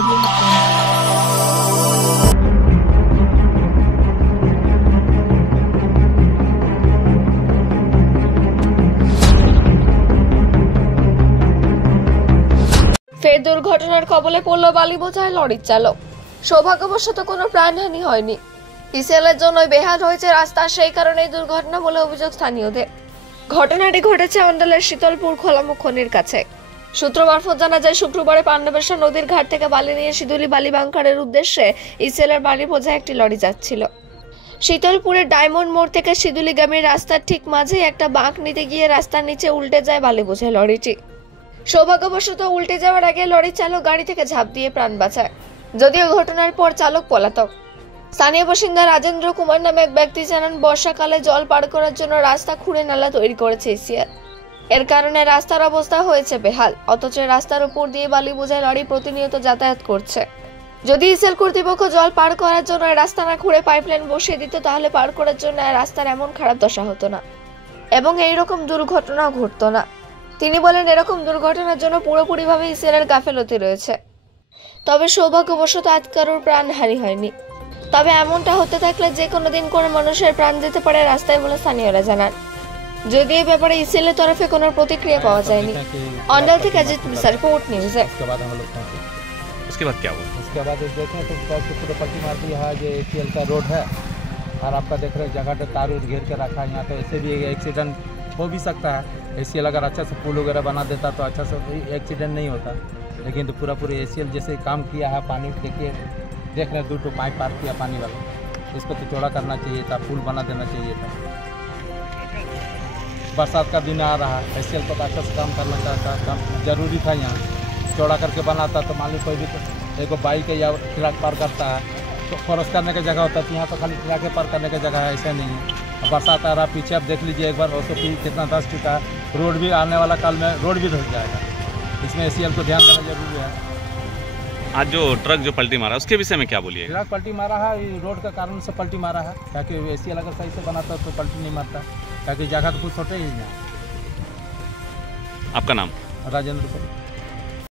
Problem होता है। ফের দুর্ঘটনার কবলে পড়ল বালি বোঝাই লরির চালক। সৌভাগ্যবশত কোনো প্রাণহানি হয়নি। ইসিএলের জন্য বেহাল হয়েছে রাস্তা, সেই কারণে দুর্ঘটনা বলে অভিযোগ স্থানীয়দের। ঘটনাটি ঘটেছে অন্ডালের শীতলপুর খোলামুখ খনির কাছে। সূত্র মারফত জানা যায়, শুক্রবারে পান্ডবেশ্বর নদীর ঘাট থেকে বালি নিয়ে সিদুলি বালি বাংকারের উদ্দেশ্যে ইসিএলের বালি বোঝাই একটি লরি যাচ্ছিল। শীতলপুরের ডায়মন্ড মোড় থেকে সিদুলিগামী রাস্তার ঠিক মাঝে একটা বাঁক নিতে গিয়ে রাস্তার নিচে উল্টে যায় বালি বোঝাই লরিটি। সৌভাগ্যবশত উল্টে যাওয়ার আগে লরির চালক গাড়ি থেকে ঝাঁপ দিয়ে প্রাণ বাঁচায়, যদিও ঘটনার পর চালক পলাতক। স্থানীয় বাসিন্দা রাজেন্দ্র কুমার নামে এক ব্যক্তি জানান, বর্ষাকালে জল পার করার জন্য রাস্তা খুঁড়ে নালা তৈরি করেছে ইসিএল। এর কারণে রাস্তার অবস্থা হয়েছে বেহাল, অথচ রাস্তার উপর দিয়ে বালি বোঝাই লরি প্রতিনিয়ত যাতায়াত করছে। যদি ইসিএল কর্তৃপক্ষ জল পার করার জন্য রাস্তা না খুঁড়ে পাইপলাইন বসিয়ে দিত, তাহলে পার করার জন্য রাস্তার এমন খারাপ দশা হতো না এবং এইরকম দুর্ঘটনাও ঘটতো না। তিনি বলেন, এরকম দুর্ঘটনার জন্য পুরোপুরিভাবে ইসিএলের গাফেলতি রয়েছে। তবে সৌভাগ্যবশত আজ কারোর প্রাণহানি হয়নি। তবে এমনটা হতে থাকলে যে কোনো দিন কোনো মানুষের প্রাণ যেতে পারে রাস্তায় বলে স্থানীয়রা জানান। যদি এই ব্যাপারে ইসিএলের তরফে কোনো প্রতিক্রিয়া পাওয়া যায়নি। অন্ডাল থেকে अजित मिश्रा, रिपोर्ट न्यूज़ है। उसके बाद हम लोग पहुंचे। उसके बाद क्या हुआ? उसके बाद देखें तो बस पूरा पट्टी मार दी है, ये एसीएल का रोड है और आपका देख रहे जगह पे तार घेर के रखा है। यहाँ तो ऐसे भी एक्सीडेंट हो भी सकता है। एसीएल अगर अच्छा से पुल वगैरह बना देता तो अच्छा से एक्सीडेंट नहीं होता, लेकिन तो पूरा एसीएल जैसे काम किया है। पानी देखिए, देख रहे 2 पाइप पार किया पानी वाला, इसको तो चौड़ा करना चाहिए था, पुल बना देना चाहिए था। बरसात का दिन आ रहा है, एसीएल को अच्छा से काम करना चाहता, काम जरूरी था। यहाँ चौड़ा करके बनाता तो मान लो कोई भी एक बाइक या ट्रक पार करता है तो क्रॉस करने की जगह होता है, यहाँ तो खाली ट्रक पार करने की जगह है, ऐसा नहीं है। बरसात आ रहा, पीछे आप देख लीजिए एक बार, और तो कितना धंस चुका है। रोड भी आने वाला काल में रोड भी धंस जाएगा, इसमें एसीएल को ध्यान देना जरूरी है। आज जो ट्रक जो पलटी मारा उसके विषय में क्या बोलिए? ट्रक पलटी मारा है, रोड का कारण से पलटी मारा है, ताकि एसीएल अगर सही से बनाता तो पलटी नहीं मारता, ताकि जगह तो कुछ छोटे ही नहीं। आपका नाम? राजेंद्र।